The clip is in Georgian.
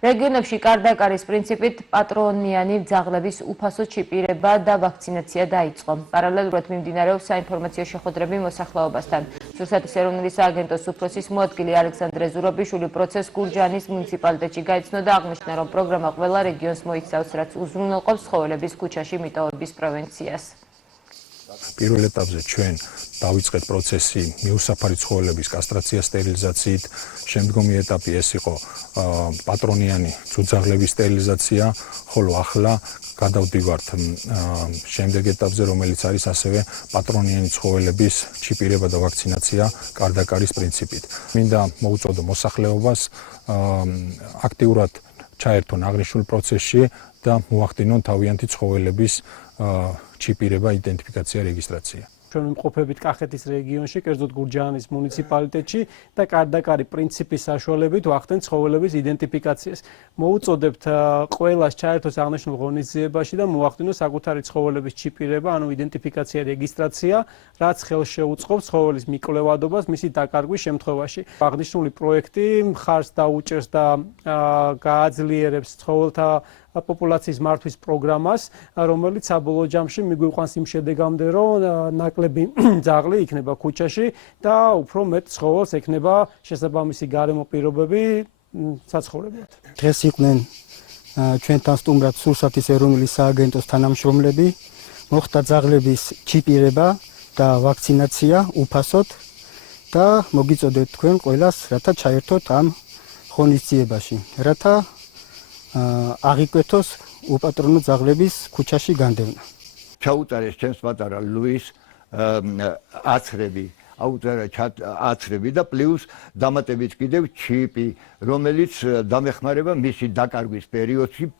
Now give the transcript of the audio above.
რეგიონებში კარდაკარის პრინციპით პატრონიანი ძაღლების უფასო ჩიპირება და ვაქცინაცია დაიწყო. პარალელურად მიმდინარეობს საინფორმაციო შეხვედრები მოსახლეობასთან. რუსეთის ეროვნული სააგენტოს უფროსის მოადგილე ალექსანდრე ზურაბიშვილი პროცესს გურჯაანის მუნიციპალიტეტში გაიცნო და აღნიშნა, რომ პროგრამა ყველა რეგიონს მოიცავს, რაც უზრუნველყოფს ცხოველების ქუჩაში მიტოვების პრევენციას. პირველ ეტაპზე ჩვენ დავიწყეთ პროცესი მიუსაფარი ცხოველების კასტრაცია სტერილიზაციით, შემდგომი ეტაპი ეს იყო პატრონიანი ძუძაღლების სტერილიზაცია, ხოლო ახლა გადავდივართ შემდეგ ეტაპზე, რომელიც არის ასევე პატრონიანი ცხოველების ჩიპირება და ვაქცინაცია კარდაკარის პრინციპით. მინდა მოუწოდო მოსახლეობას აქტიურად ჩაერთონ აღნიშნულ პროცესში და მოახდინონ თავიანთი ცხოველების ჩიპირება, იდენტიფიკაცია, რეგისტრაცია. ჩვენ ვიმყოფებით კახეთის რეგიონში, კერძოდ გურჯაანის მუნიციპალიტეტში და კარდაკარი პრინციპის საშუალებით ვახდენთ ცხოველების იდენტიფიკაციას. მოუწოდებთ ყველას ჩაერთოს აღნიშნულ ღონისძიებაში და მოახდინოს საკუთარი ცხოველების ჩიპირება, ანუ იდენტიფიკაცია, რეგისტრაცია, რაც ხელს შეუწყობს ცხოველის მიკვლევადობას მისი დაკარგვის შემთხვევაში. აღნიშნული პროექტი მხარს დაუჭერს და გააძლიერებს ცხოველთა პოპულაციის მართვის პროგრამას, რომელიც საბოლოო ჯამში მიგვიყვანს იმ შედეგამდე, რომ ნაკლები ძაღლი იქნება ქუჩაში და უფრო მეტ ცხოველს ექნება შესაბამისი გარემო პირობები საცხოვრებლად. დღეს იყვნენ ჩვენთან სტუმრად რუსეთის ეროვნული სააგენტოს თანამშრომლები, მოხდა ძაღლების ჩიპირება და ვაქცინაცია უფასოდ და მოგიწოდეთ თქვენ ყველას, რათა ჩაერთოთ ამ ღონისძიებაში, რათა აღიკვეთოს უპატრონო ძაღლების ქუჩაში განდევნა. ჩაუტარეს ჩემს პატარა ლუის აცრები, აცრები და პლუს დამატებით კიდევ ჩიპი, რომელიც დამეხმარება მისი დაკარგვის პერიოდში